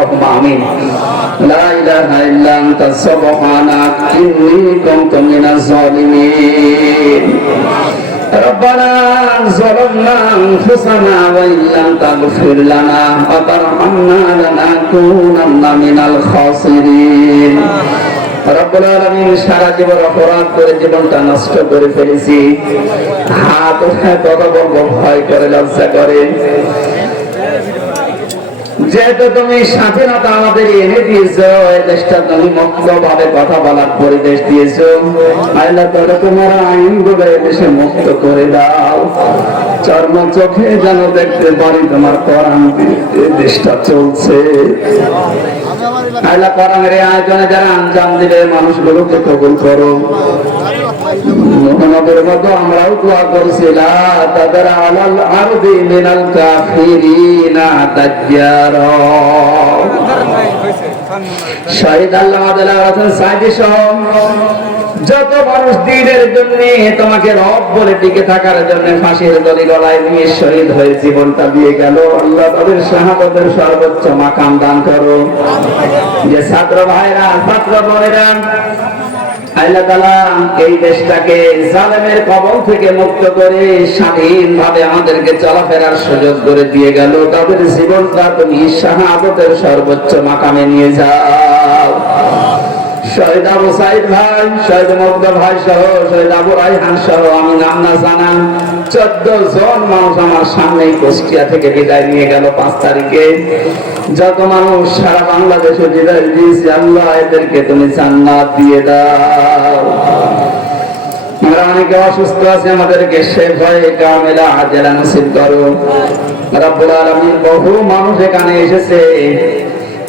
আল্লাহুম্মা আমিন। লা ইলাহা ইল্লা আনতা সুবহানাকা ইন্নী কুনতু মিনাজ জালিমিন। ربنا ظلمنا أنفسنا وإن لم تغفر لنا وترحمنا لنكونن من الخاسرين। রব্বুল আলামিন, সারা জীবন অপরাধ করে জীবনটা নষ্ট করে ফেলেছি। হাত উঠায় কথা বলবো ভয় করে, লজ্জা করে। যেহেতু তুমি স্বাধীনতা আমাদের এনে দিয়েছো, এই দেশটা তুমি মুক্তভাবে কথা বলার পরিবেশ দিয়েছো। আল্লাহ তাআলা তোমার আইনগুলো দেশে মুক্ত করে দাও। চর্ম চোখে যেন দেখতে পারি তোমার কোরআন দিয়ে দেশটা চলছে। আল্লাহ কোরআনের আয়োজনে যারা আঞ্জাম দিবে মানুষগুলোকে কবুল করো। মুহাম্মদের মতো আমরাও দোয়া করছি, লা তাদার আলাল আরদি মিনাল কাফিরিনা দাজ্জারা। শহীদ আল্লামা দেলাওয়ার হোসেন সাইদি সহ যত মানুষ দ্বীনের জন্য তোমাকে রব বলে টিকে থাকার জন্য ফাঁসির দড়ি গলায় নিয়ে শহীদ হয়ে জীবনটা দিয়ে গেল, আল্লাহ তাদের শাহাদাতের সর্বোচ্চ মাকাম দান করো। যে ছাত্র ভাইরা, ছাত্র বোনেরা, আল্লাহ তাআলা এই দেশটাকে জালেমের কবল থেকে মুক্ত করে স্বাধীনভাবে আমাদেরকে চলাফেরার সুযোগ করে দিয়ে গেল। তাদের জীবনটা তুমি শাহাদাতের সর্বোচ্চ মাকামে নিয়ে যাও। শহীদ আবু সাইদ ভাই, শহীদ মুগ্ধ ভাই সহ শহীদ আবু রায়হান সহ আমি নাম না জানা 14 জন মানুষ আমার সামনে কুষ্টিয়া থেকে বিদায় নিয়ে গেল 5 তারিখে। যত মানুষ সারা বাংলাদেশে বিদায় দিয়েছে, আল্লাহ এদেরকে তুমি জান্নাত দিয়ে দাও। আমরা অনেকে অসুস্থ আছে, আমাদেরকে শেফায়ে কামিলা আজেলা নসিব করো। রব্বুল আলামিন, বহু মানুষ এখানে এসেছে,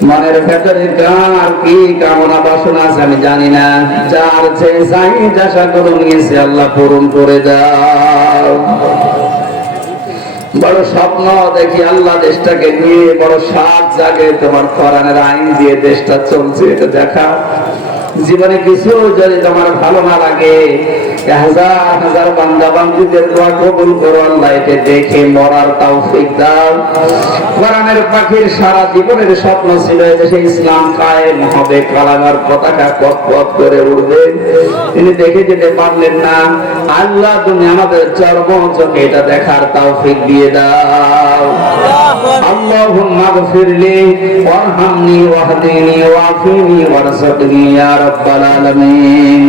মনের ভেতরে কার কি কামনা বাসনা আছে আমি জানি না, যার যে চাহিদা আশাগুলো নিয়েছে আল্লাহ পূরণ করে দাও। বড় স্বপ্ন দেখি আল্লাহ দেশটাকে নিয়ে, বড় সাত জাগে তোমার কোরআনের আইন দিয়ে দেশটা চলছে, এটা দেখা। জীবনে কিছু যদি তোমার ভালো না লাগে, হাজার হাজার বান্দা বান্দীদের দোয়া কবুল করো আল্লাহ, এটা দেখে মরার তৌফিক দাও। কোরআনের পাখির সারা জীবনের স্বপ্ন ছিল দেশে ইসলাম কায়েম হবে, কালামার পতাকা পথ পথ করে উঠবে, তিনি দেখে যেতে পারলেন না। আল্লাহ তুমি আমাদের চর্ম চোখে এটা দেখার তৌফিক দিয়ে দাও। আল্লাহুম্মা গফিরলি ওয়ারহামনি ওয়াহদিনি ওয়াফিনি ওয়ারযুকনি ইয়া রাব্বাল আলামিন।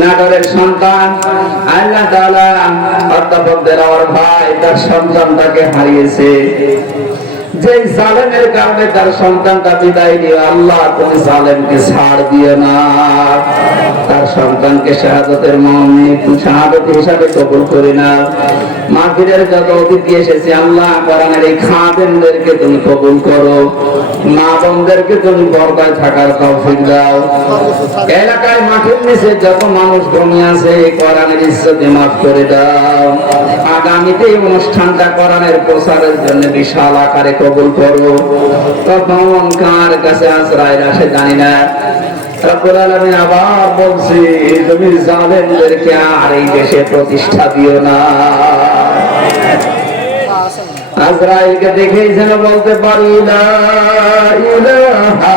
নাটোরের সন্তান আল্লাহ তাআলা অধ্যাপক দেলাওয়ার ভাই তার সন্তানটাকে হারিয়েছে। যে জালেমের কারণে তার সন্তানটা বিদায় দিও, আল্লাহ তুমি জালেমকে ছাড় দিও না। তার সন্তানকে শাহাদাতের শাহাদাত হিসাবে কবুল করে নাও। মাহফিলের যত অতিথি এসেছে আল্লাহ, কোরআনের এই খাদেমদেরকে তুমি কবুল করো। মা বোনদেরকে তুমি পর্দায় থাকার তৌফিক দাও। এলাকায় মাঠের নিচে যত মানুষ ঘুমিয়ে আছে, কোরআনের ইজ্জতে মাফ করে দাও। আগামীতে এই অনুষ্ঠানটা কোরআনের প্রচারের জন্য বিশাল আকারে কবুল করো। তখন কার কাছে আশ্রয় আসে জানি না। রব্বুল আলামিন আবার বলছি, তুমি জালেমদেরকে আর এই দেশে প্রতিষ্ঠা দিও না। আজরাইলকে দেখেই যেন বলতে পারি, লা ইলাহা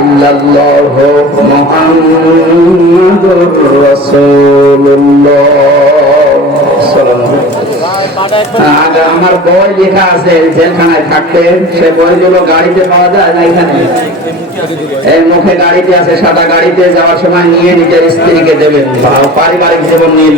ইল্লাল্লাহু মুহাম্মাদুর রাসূলুল্লাহ। আমার বই লেখা আছে, যেখানে থাকতেন সে বইগুলো গাড়িতে পাওয়া যায় না, এখানে এই মুখে গাড়িতে আছে, সাদা গাড়িতে যাওয়ার সময় নিয়ে নিজের স্ত্রীকে দেবেন, পারিবারিক জীবন নিয়ে